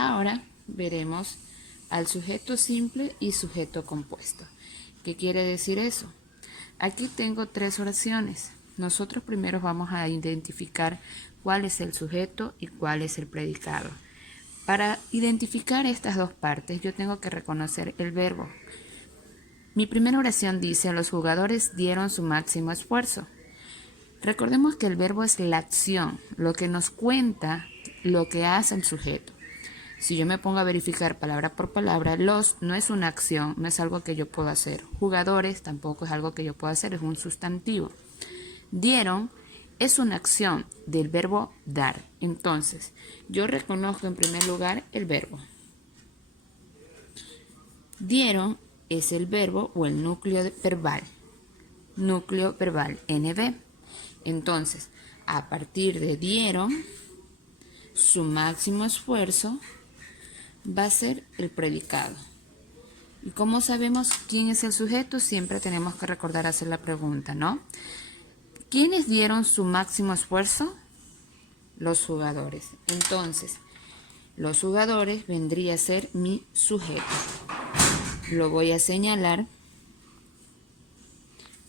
Ahora veremos al sujeto simple y sujeto compuesto. ¿Qué quiere decir eso? Aquí tengo tres oraciones. Nosotros primero vamos a identificar cuál es el sujeto y cuál es el predicado. Para identificar estas dos partes, yo tengo que reconocer el verbo. Mi primera oración dice: los jugadores dieron su máximo esfuerzo. Recordemos que el verbo es la acción, lo que nos cuenta lo que hace el sujeto. Si yo me pongo a verificar palabra por palabra, los no es una acción, no es algo que yo puedo hacer. Jugadores tampoco es algo que yo puedo hacer, es un sustantivo. Dieron es una acción del verbo dar. Entonces, yo reconozco en primer lugar el verbo. Dieron es el verbo o el núcleo verbal. Núcleo verbal, NB. Entonces, a partir de dieron, su máximo esfuerzo va a ser el predicado. Y como sabemos quién es el sujeto, siempre tenemos que recordar hacer la pregunta, ¿no? ¿Quiénes dieron su máximo esfuerzo? Los jugadores. Entonces, los jugadores vendría a ser mi sujeto. Lo voy a señalar,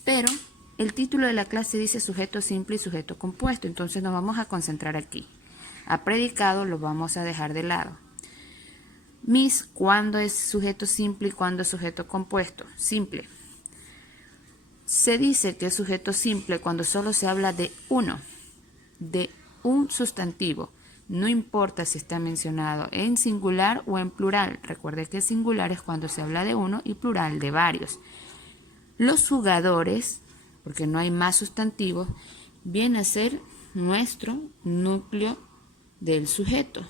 pero el título de la clase dice sujeto simple y sujeto compuesto, entonces nos vamos a concentrar aquí. A predicado lo vamos a dejar de lado. Miss, ¿cuándo es sujeto simple y cuándo es sujeto compuesto? Simple. Se dice que es sujeto simple cuando solo se habla de uno, de un sustantivo. No importa si está mencionado en singular o en plural. Recuerde que singular es cuando se habla de uno y plural de varios. Los jugadores, porque no hay más sustantivos, viene a ser nuestro núcleo del sujeto.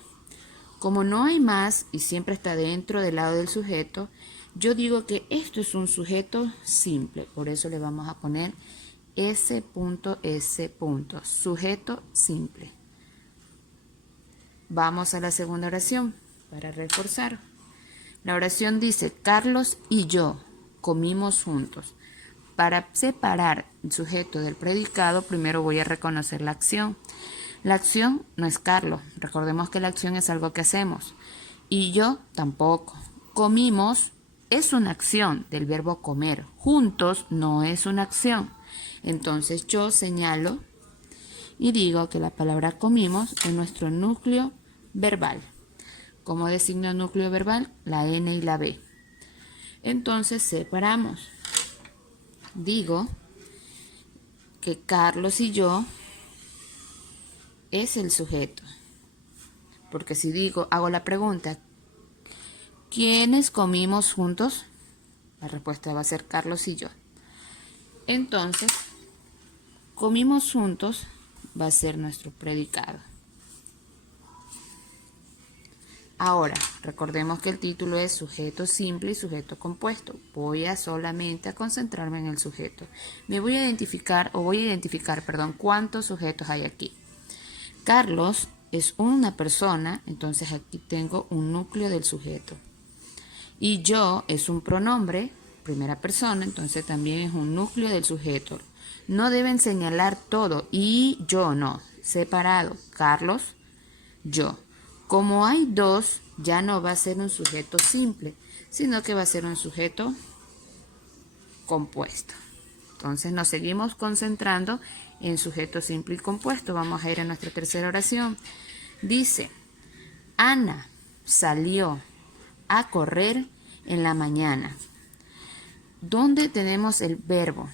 Como no hay más y siempre está dentro del lado del sujeto, yo digo que esto es un sujeto simple. Por eso le vamos a poner S. Sujeto simple. Vamos a la segunda oración para reforzar. La oración dice: Carlos y yo comimos juntos. Para separar el sujeto del predicado, primero voy a reconocer la acción. La acción no es Carlos. Recordemos que la acción es algo que hacemos. Y yo tampoco. Comimos es una acción del verbo comer. Juntos no es una acción. Entonces yo señalo y digo que la palabra comimos es nuestro núcleo verbal. ¿Cómo designo núcleo verbal? La N y la B. Entonces separamos. Digo que Carlos y yo es el sujeto. Porque si digo, hago la pregunta, ¿quiénes comimos juntos? La respuesta va a ser Carlos y yo. Entonces, comimos juntos va a ser nuestro predicado. Ahora, recordemos que el título es sujeto simple y sujeto compuesto. Voy a solamente a concentrarme en el sujeto. Voy a identificar cuántos sujetos hay aquí. Carlos es una persona, entonces aquí tengo un núcleo del sujeto. Y yo es un pronombre, primera persona, entonces también es un núcleo del sujeto. No deben señalar todo, y yo no, separado. Carlos, yo. Como hay dos, ya no va a ser un sujeto simple, sino que va a ser un sujeto compuesto. Entonces nos seguimos concentrando en sujeto simple y compuesto. Vamos a ir a nuestra tercera oración. Dice: Ana salió a correr en la mañana. ¿Dónde tenemos el verbo?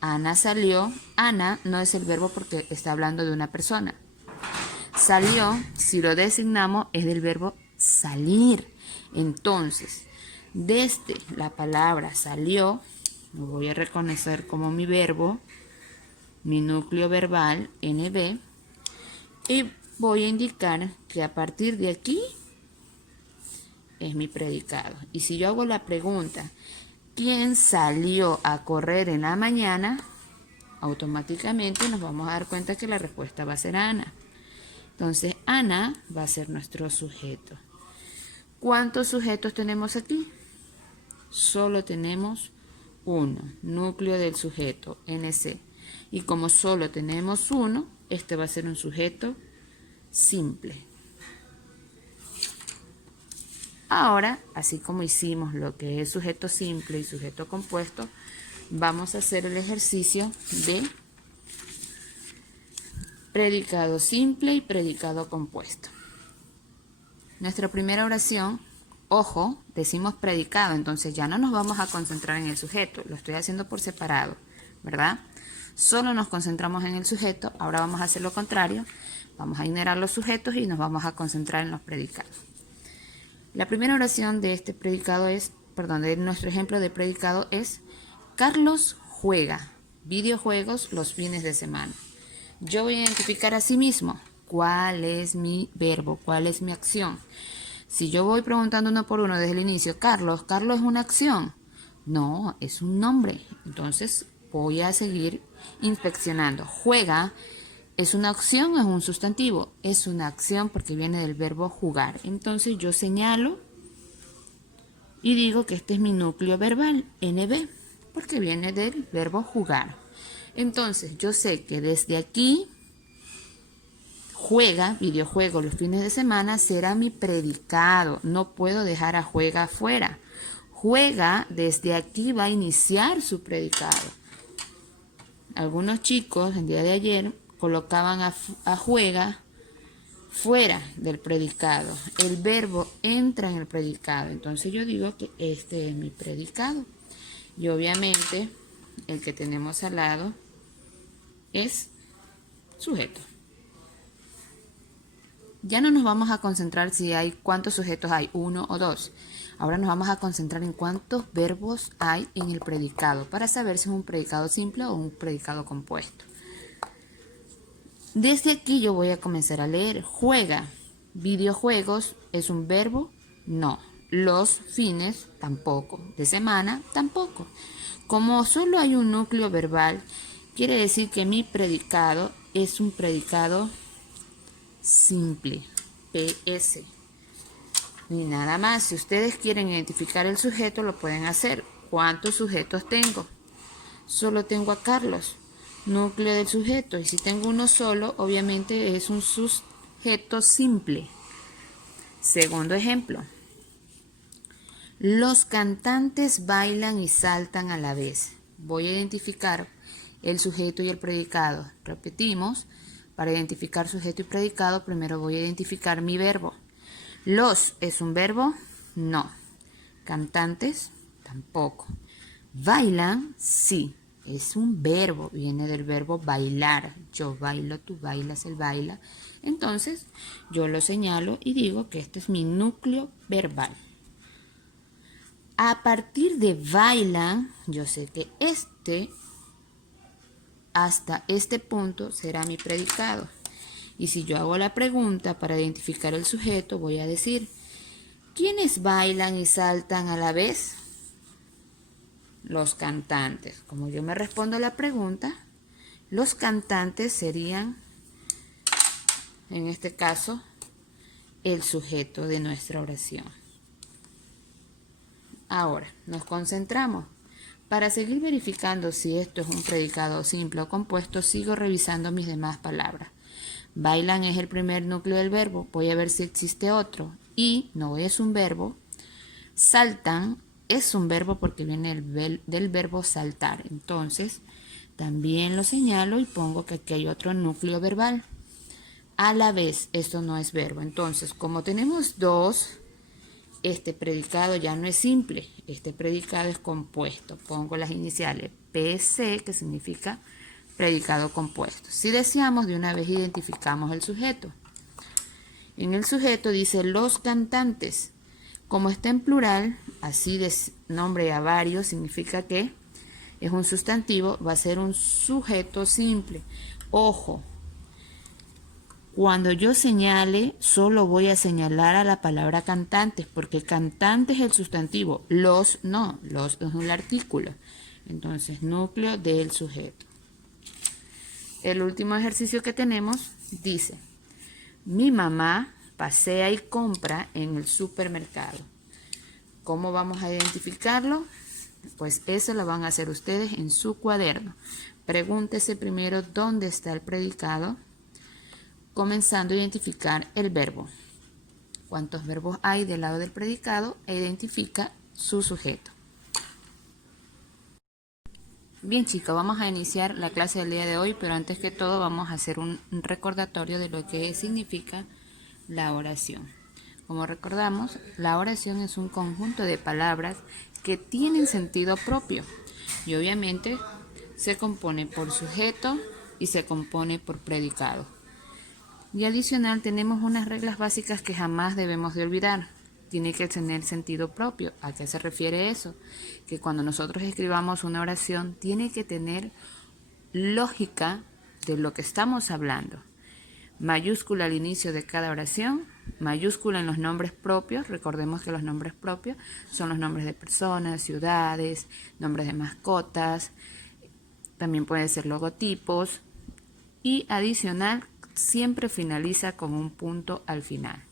Ana salió. Ana no es el verbo porque está hablando de una persona. Salió, si lo designamos, es del verbo salir. Entonces, desde la palabra salió, lo voy a reconocer como mi verbo, mi núcleo verbal, NB, y voy a indicar que a partir de aquí es mi predicado. Y si yo hago la pregunta, ¿quién salió a correr en la mañana? Automáticamente nos vamos a dar cuenta que la respuesta va a ser Ana. Entonces, Ana va a ser nuestro sujeto. ¿Cuántos sujetos tenemos aquí? Solo tenemos uno, núcleo del sujeto, NC. Y como solo tenemos uno, este va a ser un sujeto simple. Ahora, así como hicimos lo que es sujeto simple y sujeto compuesto, vamos a hacer el ejercicio de predicado simple y predicado compuesto. Nuestra primera oración, ojo, decimos predicado, entonces ya no nos vamos a concentrar en el sujeto, lo estoy haciendo por separado, ¿verdad? Solo nos concentramos en el sujeto, ahora vamos a hacer lo contrario, vamos a ignorar los sujetos y nos vamos a concentrar en los predicados. La primera oración de este predicado es, de nuestro ejemplo de predicado es: Carlos juega videojuegos los fines de semana. Yo voy a identificar a sí mismo cuál es mi verbo, cuál es mi acción. Si yo voy preguntando uno por uno desde el inicio, ¿Carlos es una acción? No, es un nombre. Entonces voy a seguir inspeccionando. Juega, ¿es una acción o es un sustantivo? Es una acción porque viene del verbo jugar. Entonces yo señalo y digo que este es mi núcleo verbal, NB, porque viene del verbo jugar. Entonces yo sé que desde aquí, juega, videojuego los fines de semana, será mi predicado. No puedo dejar a juega afuera. Juega, desde aquí va a iniciar su predicado. Algunos chicos el día de ayer colocaban a juega fuera del predicado. El verbo entra en el predicado. Entonces yo digo que este es mi predicado. Y obviamente el que tenemos al lado es sujeto. Ya no nos vamos a concentrar si hay cuántos sujetos hay, 1 o 2. Ahora nos vamos a concentrar en cuántos verbos hay en el predicado para saber si es un predicado simple o un predicado compuesto. Desde aquí yo voy a comenzar a leer. Juega. Videojuegos, ¿es un verbo? No. Los fines, tampoco. De semana, tampoco. Como solo hay un núcleo verbal, quiere decir que mi predicado es un predicado simple. PS. Ni nada más. Si ustedes quieren identificar el sujeto, lo pueden hacer. ¿Cuántos sujetos tengo? Solo tengo a Carlos. Núcleo del sujeto. Y si tengo uno solo, obviamente es un sujeto simple. Segundo ejemplo. Los cantantes bailan y saltan a la vez. Voy a identificar el sujeto y el predicado. Repetimos. Para identificar sujeto y predicado, primero voy a identificar mi verbo. Los, ¿es un verbo? No. Cantantes, tampoco. Bailan, sí. Es un verbo, viene del verbo bailar. Yo bailo, tú bailas, él baila. Entonces, yo lo señalo y digo que este es mi núcleo verbal. A partir de bailan, yo sé que hasta este punto será mi predicado. Y si yo hago la pregunta para identificar el sujeto, voy a decir, ¿quiénes bailan y saltan a la vez? Los cantantes. Como yo me respondo a la pregunta, los cantantes serían, en este caso, el sujeto de nuestra oración. Ahora, nos concentramos. Para seguir verificando si esto es un predicado simple o compuesto, sigo revisando mis demás palabras. Bailan es el primer núcleo del verbo. Voy a ver si existe otro. Y no es un verbo. Saltan es un verbo porque viene del verbo saltar. Entonces, también lo señalo y pongo que aquí hay otro núcleo verbal. A la vez, esto no es verbo. Entonces, como tenemos dos, este predicado ya no es simple. Este predicado es compuesto. Pongo las iniciales PC, que significa predicado compuesto. Si deseamos, de una vez identificamos el sujeto. En el sujeto dice los cantantes. Como está en plural, así de nombre a varios, significa que es un sustantivo, va a ser un sujeto simple. Ojo, cuando yo señale, solo voy a señalar a la palabra cantantes, porque cantantes es el sustantivo, los no, los es un artículo. Entonces, núcleo del sujeto. El último ejercicio que tenemos dice, mi mamá pasea y compra en el supermercado. ¿Cómo vamos a identificarlo? Pues eso lo van a hacer ustedes en su cuaderno. Pregúntese primero dónde está el predicado, comenzando a identificar el verbo. cuántos verbos hay del lado del predicado e identifica su sujeto. Bien chicos, vamos a iniciar la clase del día de hoy, pero antes que todo vamos a hacer un recordatorio de lo que significa la oración. Como recordamos, la oración es un conjunto de palabras que tienen sentido propio y obviamente se compone por sujeto y se compone por predicado. Y adicional tenemos unas reglas básicas que jamás debemos de olvidar. Tiene que tener sentido propio. ¿A qué se refiere eso? Que cuando nosotros escribamos una oración tiene que tener lógica de lo que estamos hablando. Mayúscula al inicio de cada oración, mayúscula en los nombres propios. Recordemos que los nombres propios son los nombres de personas, ciudades, nombres de mascotas, también pueden ser logotipos. Y adicional, siempre finaliza con un punto al final.